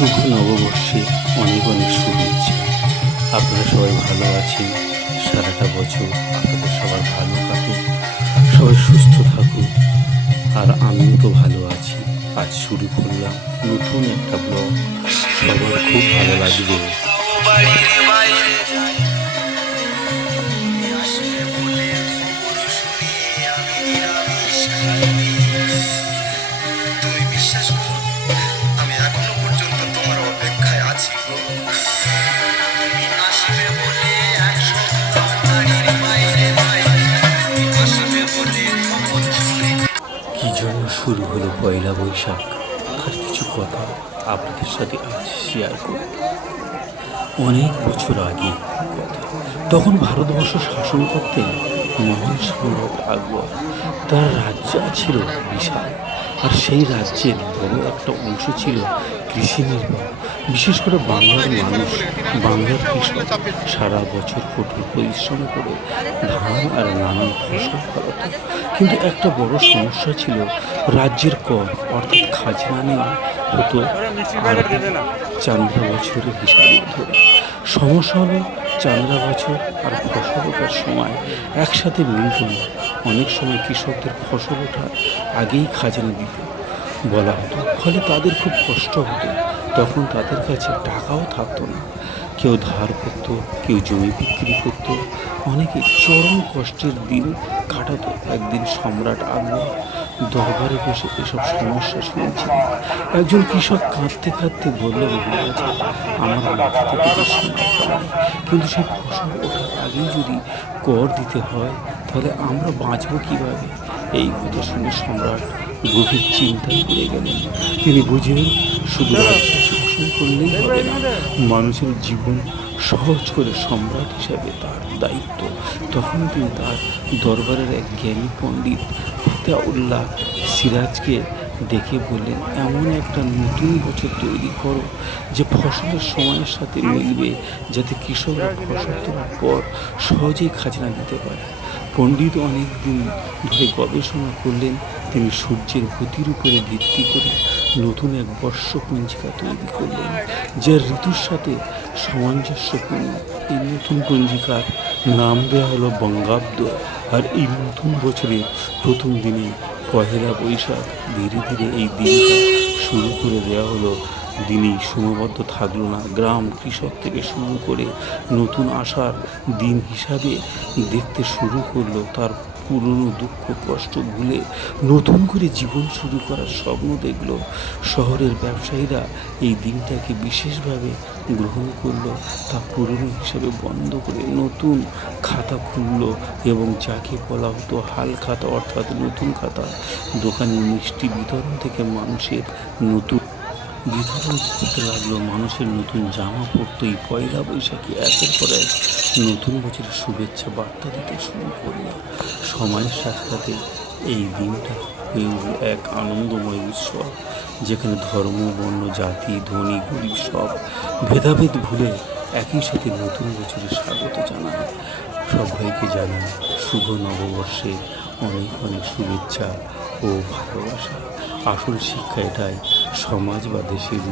শুভ নববর্ষে অনেক অনেক শুভেচ্ছা। আপনারা সবাই ভালো আছেন। সারাটা বছর আপনাদের সবার ভালো কাটুক, সবাই সুস্থ থাকুক। আর আমিও তো ভালো আছি। আজ শুরু করলাম নতুন একটা ব্লগ, সবার খুব ভালো লাগবে। তুমি বিশ্বাস করো, আমি এখনো পর্যন্ত তোমার অপেক্ষায় আছি গো। তুমি আসবে বলে এক সপ্তাহ বাড়ির বাইরে বাইরে, তুমি আসবে বলে খবর শুনে। কি জন্য শুরু হলো পয়লা বৈশাখ, তার কিছু কথা আপনাদের সাথে আজ শেয়ার করব। অনেক বছর আগে কথা, তখন ভারতবর্ষ শাসন করতেন মহান সম্রাট আকবর। তার রাজ্য ছিল বিশাল, আর সেই রাজ্যের বড় একটা অংশ ছিল কৃষি নির্ভর। বিশেষ করে বাংলার মানুষ, বাংলার কৃষক সারা বছর কঠোর পরিশ্রম করে ধান আর নানান ফসল ফলাতো। কিন্তু একটা বড় সমস্যা ছিল, রাজ্যের কর অর্থাৎ খাজনা নেওয়া হতো আর চাঁদা বছরের হিসাবে ধরে। সমস্যা হলো, চাঁদা বছর আর ফসল ওঠার সময় একসাথে মিলত না। অনেক সময় কৃষকদের ফসল ওঠার আগেই খাজনা দিতে বলা হতো, ফলে তাদের খুব কষ্ট হতো। তখন তাদের কাছে টাকাও থাকতো না। কেউ ধার করত, কেউ জমি বিক্রি করত, অনেকে চরম কষ্টের দিন কাটাতো। একদিন সম্রাট আকবর দরবারে বসে এসব সমস্যা শুনছিলেন। একজন কৃষক কাঁদতে কাঁদতে বলল, মহারাজ, আমার মাথা থেকে তো সোনা ফলায়, কিন্তু সেই ফসল ওঠার আগেই যদি কর দিতে হয়, তাহলে আমরা বাঁচব কীভাবে? এই কথা শুনে সম্রাট গভীর চিন্তায় পড়ে গেলেন। তিনি বুঝলেন, শুধু রাজ্য শাসন করলেই হবে না, মানুষের জীবন সহজ করে সম্রাট হিসাবে তার দায়িত্ব। তখন তিনি তার দরবারের এক জ্ঞানী পণ্ডিত ফতেউল্লাহ সিরাজকে ডেকে বললেন, এমন একটা নতুন বছর তৈরি করো যে ফসলের সময়ের সাথে মিলবে, যাতে কৃষকরা ফসল তোলার পর সহজেই খাজনা দিতে পারে। পণ্ডিত অনেক দিন ধরে গবেষণা করলেন। তিনি সূর্যের গতির উপরে ভিত্তি করে নতুন এক বর্ষপঞ্জিকা তৈরি করলেন, যা ঋতুর সাথে সামঞ্জস্যপূর্ণ। এই নতুন পঞ্জিকার নাম দেওয়া হলো বঙ্গাব্দ। আর এই নতুন বছরের প্রথম দিনে পহেলা বৈশাখ ধীরে ধীরে এই দিনটা শুরু করে দেওয়া হলো। দিনই সীমাবদ্ধ থাকলো না, গ্রাম, কৃষক থেকে শুরু করে নতুন আশার দিন হিসাবে দেখতে শুরু করলো। তার পুরনো দুঃখ কষ্ট ভুলে নতুন করে জীবন শুরু করার স্বপ্ন দেখলো। শহরের ব্যবসায়ীরা এই দিনটাকে বিশেষভাবে গ্রহণ করলো, তা পুরনো হিসাবে বন্ধ করে নতুন খাতা খুললো, এবং যাকে বলা হতো হাল খাতা অর্থাৎ নতুন খাতা। দোকানে মিষ্টি বিতরণ থেকে মানুষের নতুন বিতরণ করতে লাগলো, মানুষের নতুন জামা পরতো। এই পয়লা বৈশাখী একের পর এক নতুন বছরের শুভেচ্ছা বার্তা দিতে শুরু করলো। সময়ের সাথে সাথে এই দিনটা হয়ে উঠল এক আনন্দময় উৎসব, যেখানে ধর্ম, বর্ণ, জাতি, ধনী গরিব সব ভেদাভেদ ভুলে একই সাথে নতুন বছরের স্বাগত জানায়। সবাইকে জানাই শুভ নববর্ষে অনেক অনেক শুভেচ্ছা ও ভালোবাসা। আসল শিক্ষা এটাই, সমাজ বা দেশের